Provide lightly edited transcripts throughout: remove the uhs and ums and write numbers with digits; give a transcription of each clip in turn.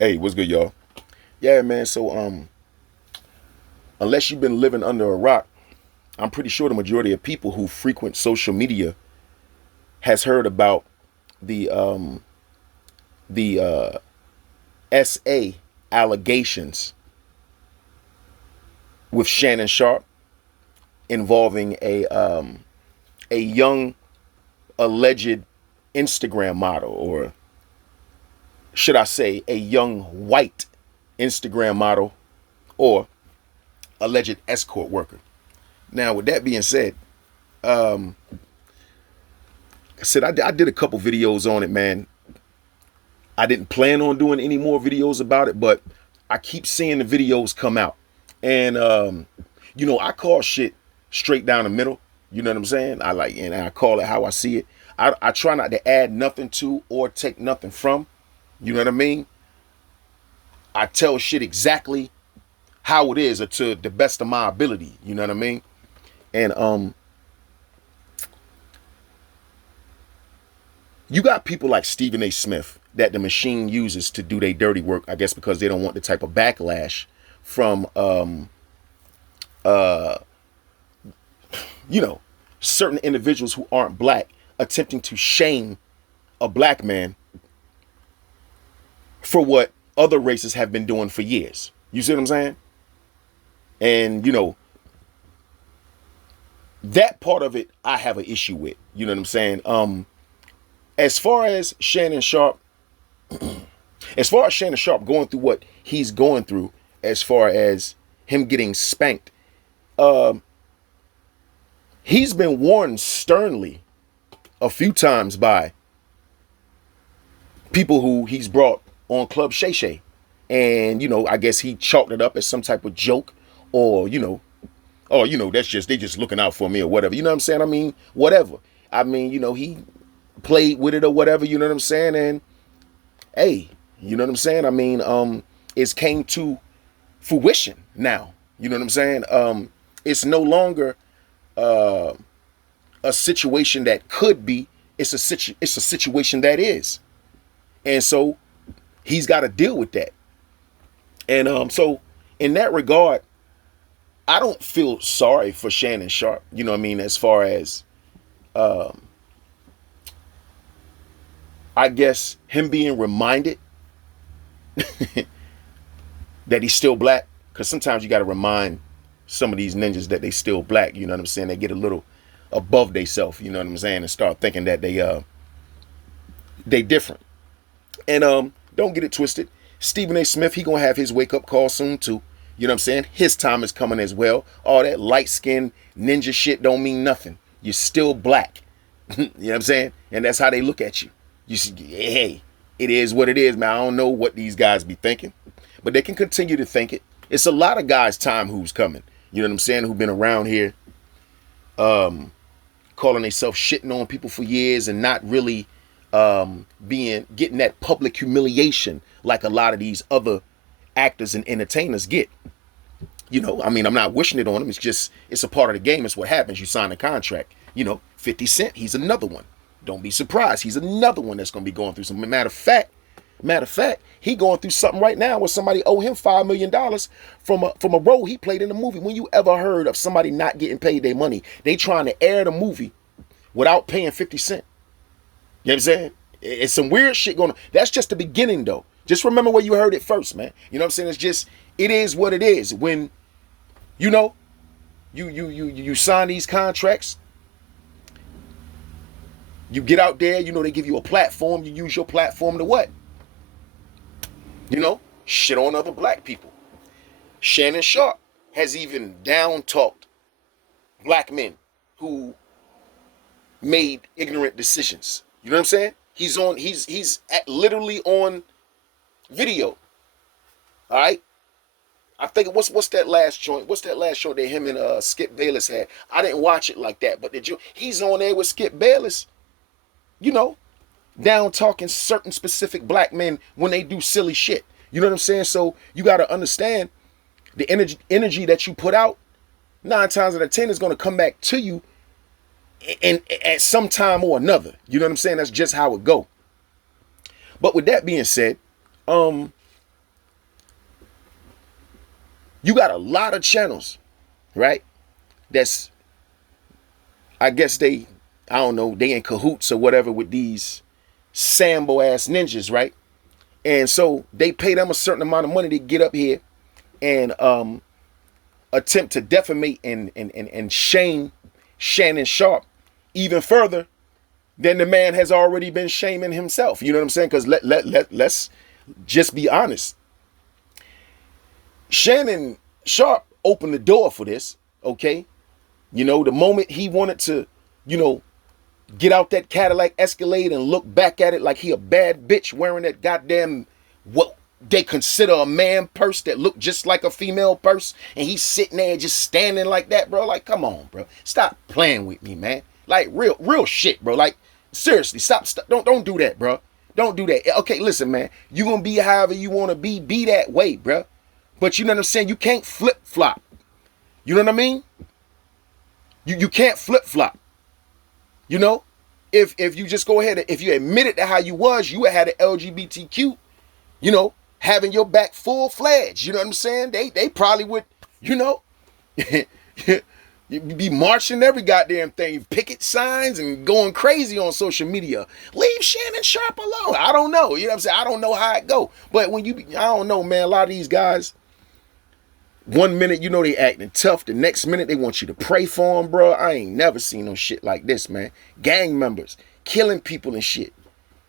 Hey, what's good, y'all? Yeah, man. So, unless you've been living under a rock, I'm pretty sure the majority of people who frequent social media has heard about the SA allegations with Shannon Sharpe involving a young alleged Instagram model, or should I say, a young white Instagram model, or alleged escort worker. Now, with that being said, I said I did a couple videos on it, man. I didn't plan on doing any more videos about it, but I keep seeing the videos come out, and I call shit straight down the middle. You know what I'm saying? And I call it how I see it. I try not to add nothing to or take nothing from. You know what I mean? I tell shit exactly how it is, or to the best of my ability. You know what I mean? And you got people like Stephen A. Smith that the machine uses to do their dirty work, I guess because they don't want the type of backlash from uh you know certain individuals who aren't black attempting to shame a black man for what other races have been doing for years. You see what I'm saying? And that part of it I have an issue with. You know what I'm saying? As far as Shannon Sharpe, as far as Shannon Sharpe going through what he's going through, as far as him getting spanked, he's been warned sternly a few times by people who he's brought on Club Shay Shay. And, I guess he chalked it up as some type of joke, or, oh, that's just, they just looking out for me or whatever. You know what I'm saying? I mean, whatever. I mean, he played with it or whatever, you know what I'm saying? And hey, you know what I'm saying? I mean, it's came to fruition now. You know what I'm saying? It's no longer a situation that could be. It's a situation that is, and so he's got to deal with that. And so in that regard, I don't feel sorry for Shannon Sharpe. You know what I mean? As far as I guess him being reminded that he's still black, because sometimes you got to remind some of these ninjas that they still black. You know what I'm saying? They get a little above theyself. You know what I'm saying? And start thinking that they different. And don't get it twisted. Stephen A. Smith, he gonna have his wake up call soon too. You know what I'm saying? His time is coming as well. All that light skin ninja shit don't mean nothing. You're still black. You know what I'm saying? And that's how they look at you. You see, hey, it is what it is, man. I don't know what these guys be thinking, but they can continue to think it. It's a lot of guys' time who's coming. You know what I'm saying? Who've been around here, calling themselves shitting on people for years and not really getting that public humiliation like a lot of these other actors and entertainers get. I mean, I'm not wishing it on them. It's a part of the game. It's what happens. You sign a contract. 50 Cent, he's another one. Don't be surprised. He's another one that's going to be going through some. Matter of fact, he going through something right now where somebody owe him $5 million from a role he played in the movie. When you ever heard of somebody not getting paid their money? They trying to air the movie without paying 50 Cent. You know what I'm saying? It's some weird shit going on. That's just the beginning, though. Just remember where you heard it first, man. You know what I'm saying? It is what it is. When, you sign these contracts, you get out there, they give you a platform. You use your platform to what? Shit on other black people. Shannon Sharpe has even down talked black men who made ignorant decisions. You know what I'm saying? He's literally on video. All right. I think what's that last joint? What's that last show that him and Skip Bayless had? I didn't watch it like that, but he's on there with Skip Bayless. Down talking certain specific black men when they do silly shit. You know what I'm saying? So you got to understand the energy that you put out, 9 times out of 10 is going to come back to you and at some time or another. You know what I'm saying? That's just how it go. But with that being said, You got a lot of channels, right? That's, I guess they, I don't know, they in cahoots or whatever with these Sambo ass ninjas, right? And so they pay them a certain amount of money to get up here and attempt to defamate and shame Shannon Sharpe even further than the man has already been shaming himself. You know what I'm saying? Because let's just be honest. Shannon Sharpe opened the door for this, okay? You know, the moment he wanted to, you know, get out that Cadillac Escalade and look back at it like he a bad bitch wearing that goddamn, what they consider a man purse that looked just like a female purse, and he's sitting there just standing like that, bro. Like, come on, bro. Stop playing with me, man. Like, real shit, bro. Like, seriously, stop. Don't do that, bro. Don't do that. Okay, listen, man. You gonna be however you wanna be that way, bro. But you know what I'm saying? You can't flip-flop. You know what I mean? You can't flip-flop. You know? If you just go ahead, if you admitted to how you was, you would have had an LGBTQ, you know, having your back full-fledged. You know what I'm saying? They probably would, you know, you'd be marching every goddamn thing, picket signs and going crazy on social media. Leave Shannon Sharpe alone. I don't know. You know what I'm saying? I don't know how it go. But when I don't know, man, a lot of these guys, one minute, you know, they acting tough. The next minute, they want you to pray for them, bro. I ain't never seen no shit like this, man. Gang members, killing people and shit.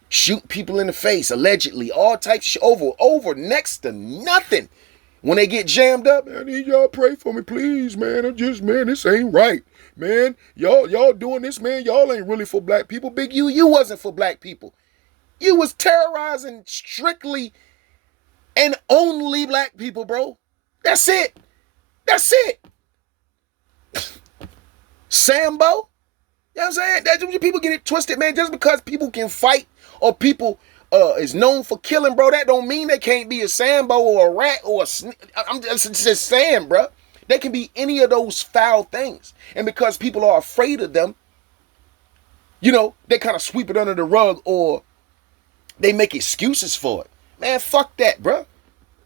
Shoot people in the face, allegedly. All types of shit. Over next to nothing. When they get jammed up, I need y'all pray for me, please, man. Man, this ain't right. Man, y'all doing this, man. Y'all ain't really for black people. Big U, you wasn't for black people. You was terrorizing strictly and only black people, bro. That's it. That's it. Sambo? You know what I'm saying? That's when people get it twisted, man. Just because people can fight or people is known for killing, bro, that don't mean they can't be a Sambo or a rat or I'm just saying, bro. They can be any of those foul things. And because people are afraid of them, you know, they kind of sweep it under the rug or they make excuses for it. Man, fuck that, bro.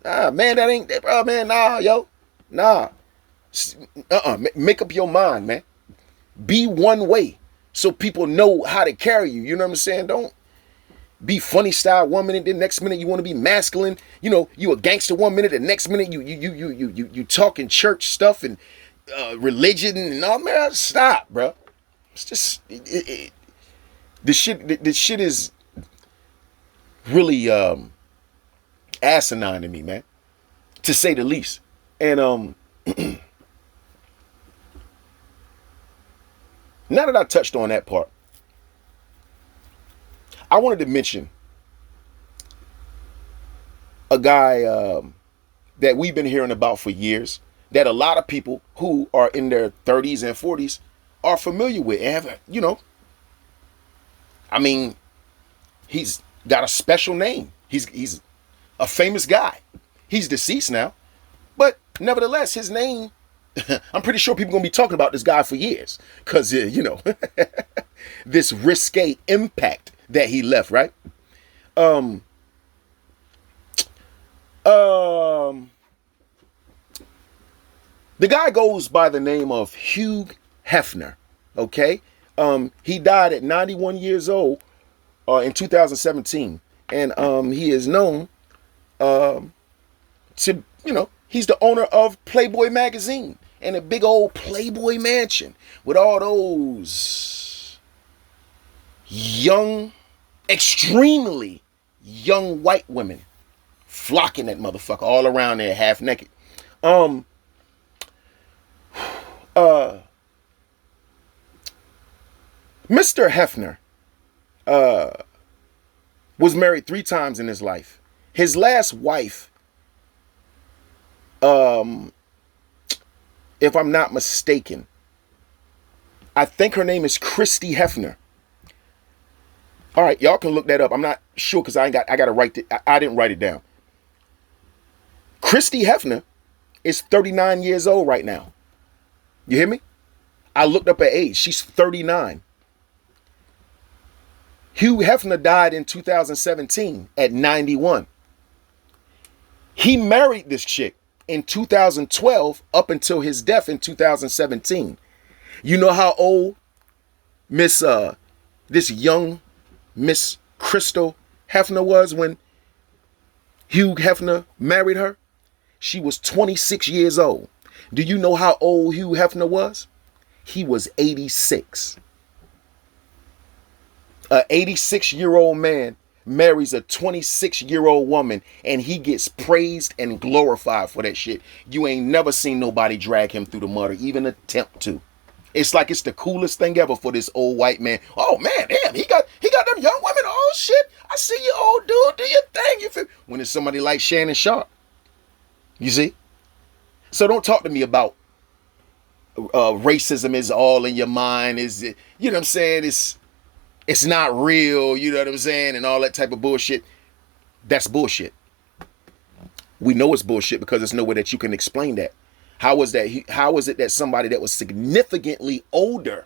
Man, that ain't, bro, man, nah, yo. Nah. Make up your mind, man. Be one way so people know how to carry you. You know what I'm saying? Don't be funny style one minute, the next minute you want to be masculine. You know, you a gangster one minute, the next minute you talking church stuff and religion and all. Man, stop, bro. It's just the shit is really asinine to me, man, to say the least. And now that I touched on that part, I wanted to mention a guy that we've been hearing about for years, that a lot of people who are in their 30s and 40s are familiar with and have, you know, I mean, he's got a special name. He's a famous guy. He's deceased now, but nevertheless, his name, I'm pretty sure people are going to be talking about this guy for years because, you know, this risque impact that he left, right? The guy goes by the name of Hugh Hefner, okay? He died at 91 years old in 2017, and he is known to, you know, he's the owner of Playboy magazine and a big old Playboy mansion with all those young, extremely young white women flocking that motherfucker all around there half naked. Mr. Hefner was married 3 times in his life. His last wife, if I'm not mistaken, I think her name is Christy Hefner. All right, y'all can look that up. I'm not sure because I gotta write it. I didn't write it down. Christy Hefner is 39 years old right now. You hear me? I looked up her age. She's 39. Hugh Hefner died in 2017 at 91. He married this chick in 2012 up until his death in 2017. You know how old this young Miss Crystal Hefner was when Hugh Hefner married her? She was 26 years old. Do you know how old Hugh Hefner was? He was 86. An 86-year-old man marries a 26-year-old woman and he gets praised and glorified for that shit. You ain't never seen nobody drag him through the mud or even attempt to. It's like it's the coolest thing ever for this old white man. Oh man, damn, he got them young women. Oh shit, I see you, old dude. Do your thing. You feel? When it's somebody like Shannon Sharpe, you see. So don't talk to me about racism is all in your mind. Is it? You know what I'm saying? It's not real. You know what I'm saying? And all that type of bullshit. That's bullshit. We know it's bullshit because there's no way that you can explain that. How is it that somebody that was significantly older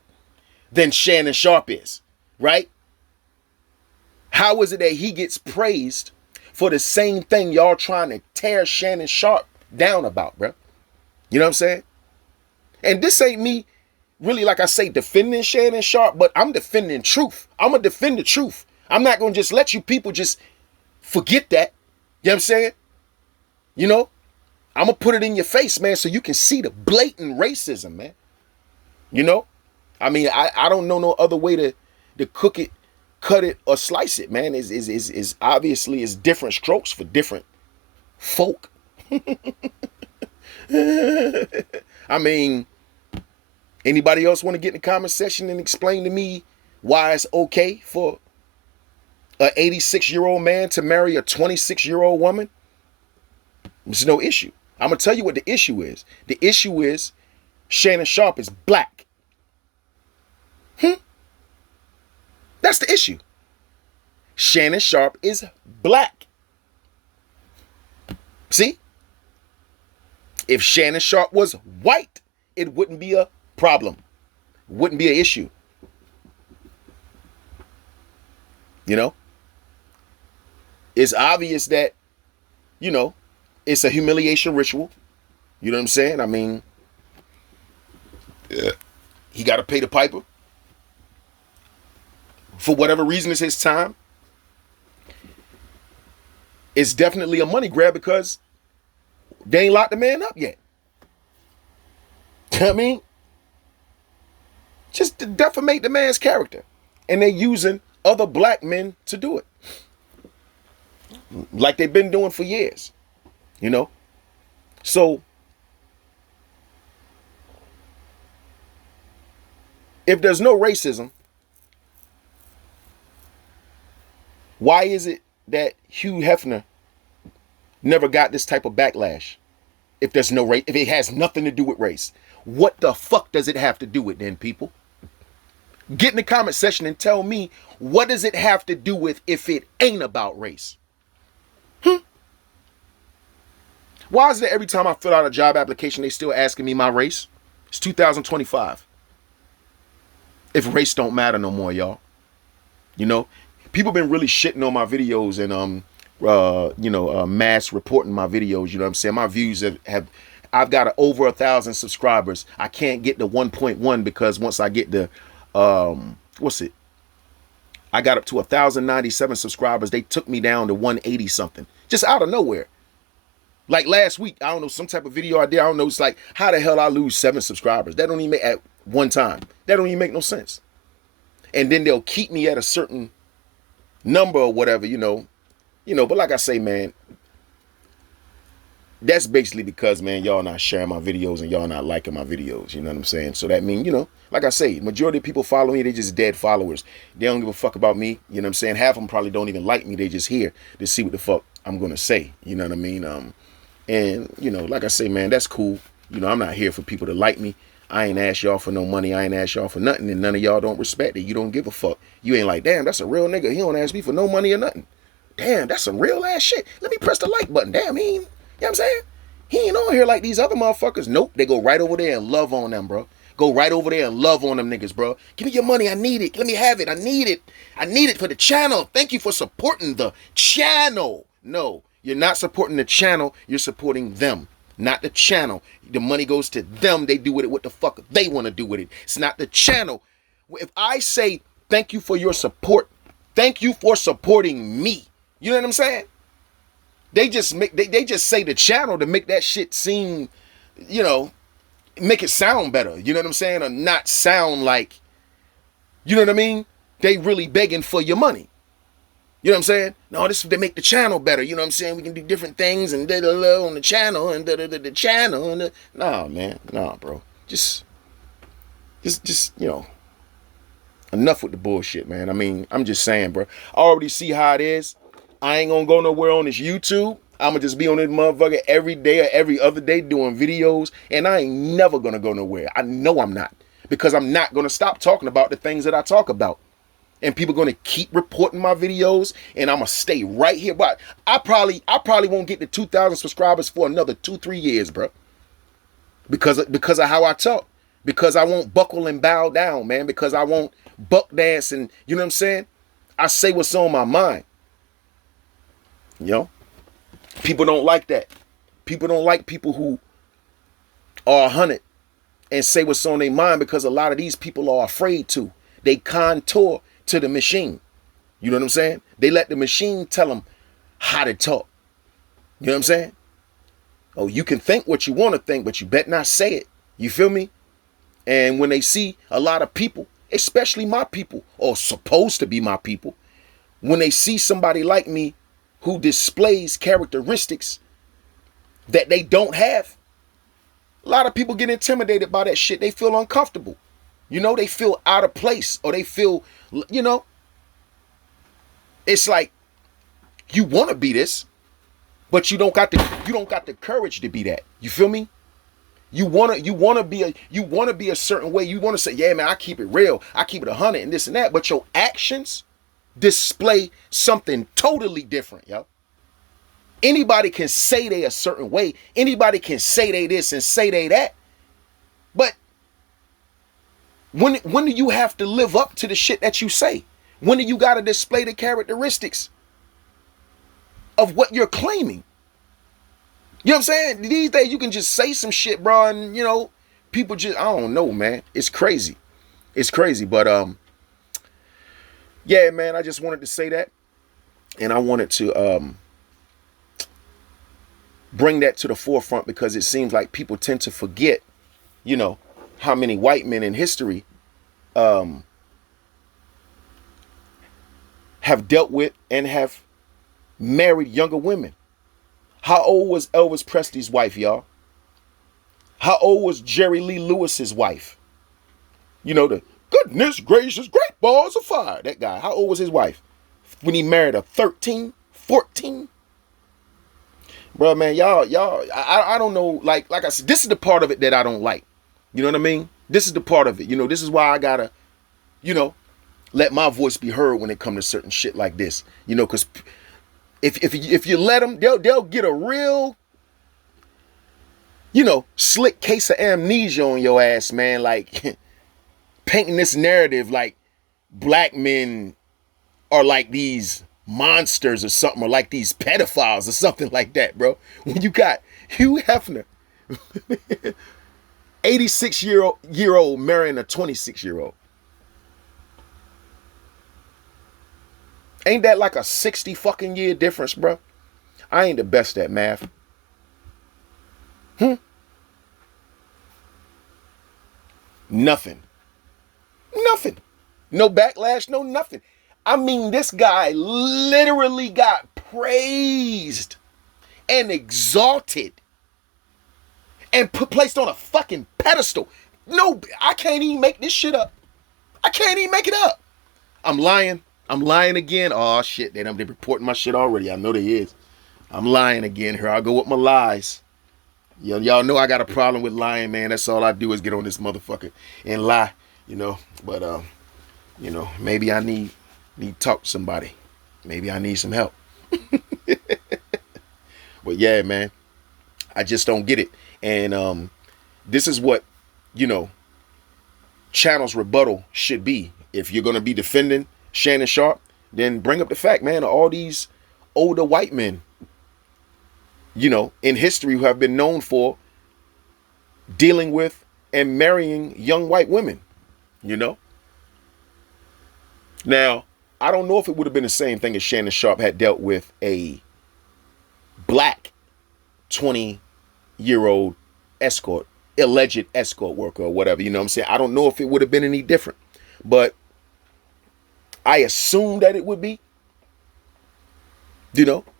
than Shannon Sharpe is, right? How is it that he gets praised for the same thing y'all trying to tear Shannon Sharpe down about, bro? You know what I'm saying? And this ain't me really, like I say, defending Shannon Sharpe, but I'm defending truth. I'm going to defend the truth. I'm not going to just let you people just forget that. You know what I'm saying? You know? I'm going to put it in your face, man, so you can see the blatant racism, man. You know? I mean, I don't know no other way to cook it, cut it, or slice it, man. Is obviously it's different strokes for different folk. I mean, anybody else want to get in the comment section and explain to me why it's okay for an 86-year-old man to marry a 26-year-old woman? There's no issue. I'm going to tell you what the issue is. The issue is Shannon Sharpe is black. That's the issue. Shannon Sharpe is black. See? If Shannon Sharpe was white, it wouldn't be a problem. Wouldn't be an issue. You know? It's obvious that, you know, it's a humiliation ritual. You know what I'm saying? I mean, yeah. He got to pay the piper. For whatever reason, it's his time. It's definitely a money grab because they ain't locked the man up yet. You know what I mean? Just to defamate the man's character. And they're using other black men to do it. Like they've been doing for years. You know? So, if there's no racism, why is it that Hugh Hefner never got this type of backlash? If there's no race, if it has nothing to do with race, what the fuck does it have to do with then, people? Get in the comment section and tell me, what does it have to do with if it ain't about race? Why is it every time I fill out a job application, they still asking me my race? It's 2025. If race don't matter no more, y'all. You know, people been really shitting on my videos and mass reporting my videos. You know what I'm saying? My views I've got over 1,000 subscribers. I can't get to 1.1 because once I get to I got up to 1,097 subscribers. They took me down to 180 something, just out of nowhere. Like last week, I don't know, some type of video I did. I don't know. It's like, how the hell I lose 7 subscribers? That don't even make at one time. That don't even make no sense. And then they'll keep me at a certain number or whatever, you know. But like I say, man, that's basically because, man, y'all not sharing my videos and y'all not liking my videos. You know what I'm saying? So that means, you know, like I say, majority of people follow me. They just dead followers. They don't give a fuck about me. You know what I'm saying? Half of them probably don't even like me. They just here to see what the fuck I'm going to say. You know what I mean? And, you know, like I say, man, that's cool. You know, I'm not here for people to like me. I ain't asked y'all for no money. I ain't asked y'all for nothing. And none of y'all don't respect it. You don't give a fuck. You ain't like, damn, that's a real nigga. He don't ask me for no money or nothing. Damn, that's some real ass shit. Let me press the like button. Damn, he ain't, you know what I'm saying? He ain't on here like these other motherfuckers. Nope, they go right over there and love on them, bro. Go right over there and love on them niggas, bro. Give me your money. I need it. Let me have it. I need it. I need it for the channel. Thank you for supporting the channel. No, you're not supporting the channel. You're supporting them. not the channel. The money goes to them. They do with it what the fuck they want to do with it. It's not the channel. If I say thank you for your support, thank you for supporting me. You know what I'm saying? They just say the channel to make that shit seem, you know, make it sound better. You know what I'm saying? Or not sound like, you know what I mean? They really begging for your money. You know what I'm saying? No, this they make the channel better. You know what I'm saying? We can do different things and da-da-da on the channel and da-da-da-da channel and nah, man, nah, bro. Just you know, enough with the bullshit, man. I mean, I'm just saying, bro. I already see how it is. I ain't gonna go nowhere on this YouTube. I'm gonna just be on this motherfucker every day or every other day doing videos, and I ain't never gonna go nowhere. I know I'm not, because I'm not gonna stop talking about the things that I talk about. And people gonna keep reporting my videos, and I'm gonna stay right here. But I probably won't get to 2,000 subscribers for another 2-3 years, bro. Because of how I talk. Because I won't buckle and bow down, man. Because I won't buck dance, and you know what I'm saying? I say what's on my mind. You know? People don't like that. People don't like people who are 100 and say what's on their mind, because a lot of these people are afraid to. They contour to the machine. You know what I'm saying? They let the machine tell them how to talk. You know what I'm saying? Oh, you can think what you want to think, but you better not say it. You feel me? And when they see a lot of people, especially my people, or supposed to be my people, when they see somebody like me who displays characteristics that they don't have, a lot of people get intimidated by that shit. They feel uncomfortable. You know, they feel out of place, or they feel, you know, it's like you want to be this, but you don't got the courage to be that. You feel me? You want to be a certain way. You want to say, yeah, man, I keep it real. I keep it 100 and this and that, but your actions display something totally different, yo. Anybody can say they a certain way. Anybody can say they this and say they that. But when do you have to live up to the shit that you say? When do you got to display the characteristics of what you're claiming? You know what I'm saying? These days you can just say some shit, bro, and you know, people just, I don't know, man. It's crazy. It's crazy. But yeah, man, I just wanted to say that. And I wanted to bring that to the forefront, because it seems like people tend to forget, you know, how many white men in history have dealt with and have married younger women. How old was Elvis Presley's wife, y'all? How old was Jerry Lee Lewis's wife? You know, the goodness gracious, great balls of fire. That guy, how old was his wife when he married her? 13, 14? Bro, man, y'all, I don't know. Like I said, this is the part of it that I don't like. You know what I mean? This is the part of it. You know, this is why I gotta, you know, let my voice be heard when it comes to certain shit like this. You know, because if you let them, they'll get a real, you know, slick case of amnesia on your ass, man. Like painting this narrative like black men are like these monsters or something, or like these pedophiles or something like that, bro. When you got Hugh Hefner, 86-year-old marrying a 26-year-old. Ain't that like a 60 fucking year difference, bro? I ain't the best at math. Nothing. Nothing. No backlash, no nothing. I mean, this guy literally got praised and exalted and placed on a fucking pedestal. No, I can't even make this shit up. I can't even make it up. I'm lying. I'm lying again. Oh, shit. They're reporting my shit already. I know they is. I'm lying again. Here I go with my lies. Y'all know I got a problem with lying, man. That's all I do is get on this motherfucker and lie, you know. But, you know, maybe I need to talk to somebody. Maybe I need some help. But, yeah, man. I just don't get it. And this is what, you know, channel's rebuttal should be. If you're going to be defending Shannon Sharpe, then bring up the fact, man, all these older white men in history who have been known for dealing with and marrying young white women, you know? Now, I don't know if it would have been the same thing if Shannon Sharpe had dealt with a black 20-year-old escort, alleged escort worker or whatever, you know what I'm saying? I don't know if it would have been any different, but I assume that it would be.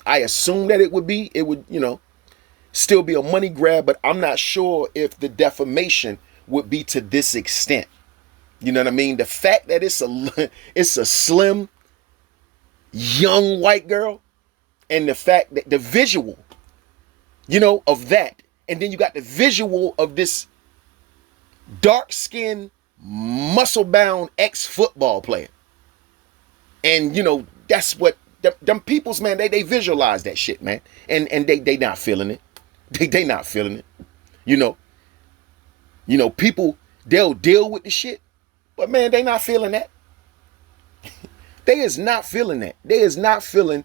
I assume that it would be. It would, still be a money grab, but I'm not sure if the defamation would be to this extent. You know what I mean? The fact that it's a slim, young white girl, and the fact that the visual, of that, and then you got the visual of this dark-skinned, muscle-bound ex-football player. And, that's what, them peoples, man, they visualize that shit, man. And they not feeling it. They not feeling it. People, they'll deal with the shit, but man, they not feeling that. They is not feeling that. They is not feeling,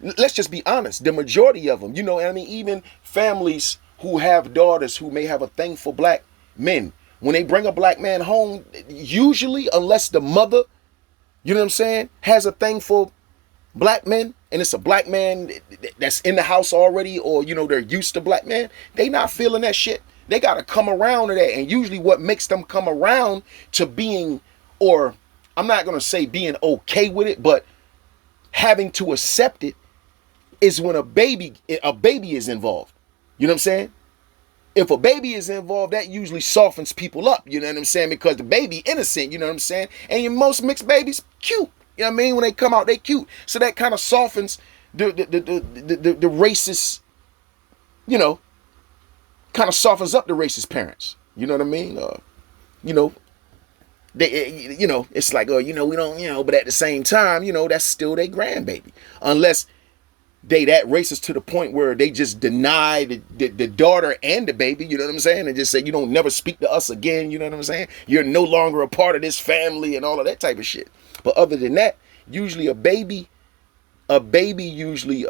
let's just be honest, the majority of them, even families who have daughters who may have a thing for black men, when they bring a black man home, usually, unless the mother, has a thing for black men, and it's a black man that's in the house already, or, they're used to black men, they not feeling that shit. They got to come around to that. And usually what makes them come around to being, or I'm not going to say being okay with it, but having to accept it, is when a baby is involved. You know what I'm saying? If a baby is involved, that usually softens people up. You know what I'm saying? Because the baby innocent, you know what I'm saying? And most mixed babies, cute. You know what I mean? When they come out, they cute. So that kind of softens the racist, kind of softens up the racist parents. You know what I mean? They, it's like, we don't, but at the same time, that's still their grandbaby. Unless they that racist to the point where they just deny the daughter and the baby, you know what I'm saying? And just say, you don't never speak to us again, you know what I'm saying? You're no longer a part of this family and all of that type of shit. But other than that, usually a baby usually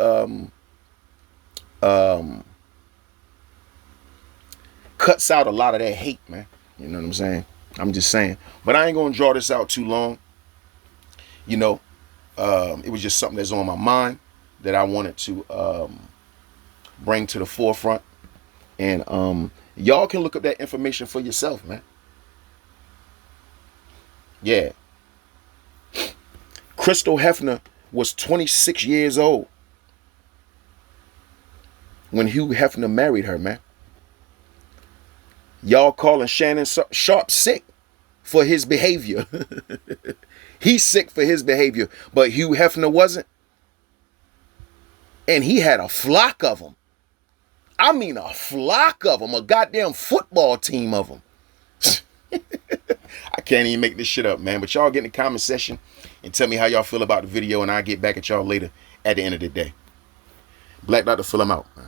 cuts out a lot of that hate, man. You know what I'm saying? I'm just saying. But I ain't gonna draw this out too long. It was just something that's on my mind that I wanted to bring to the forefront. And y'all can look up that information for yourself, man. Yeah. Crystal Hefner was 26 years old when Hugh Hefner married her, man. Y'all calling Shannon Sharpe sick for his behavior. He's sick for his behavior, but Hugh Hefner wasn't. And he had a flock of them. I mean, a flock of them, a goddamn football team of them. I can't even make this shit up, man. But y'all get in the comment section and tell me how y'all feel about the video, and I'll get back at y'all later at the end of the day. Black Dr. Phil, I'm out, man.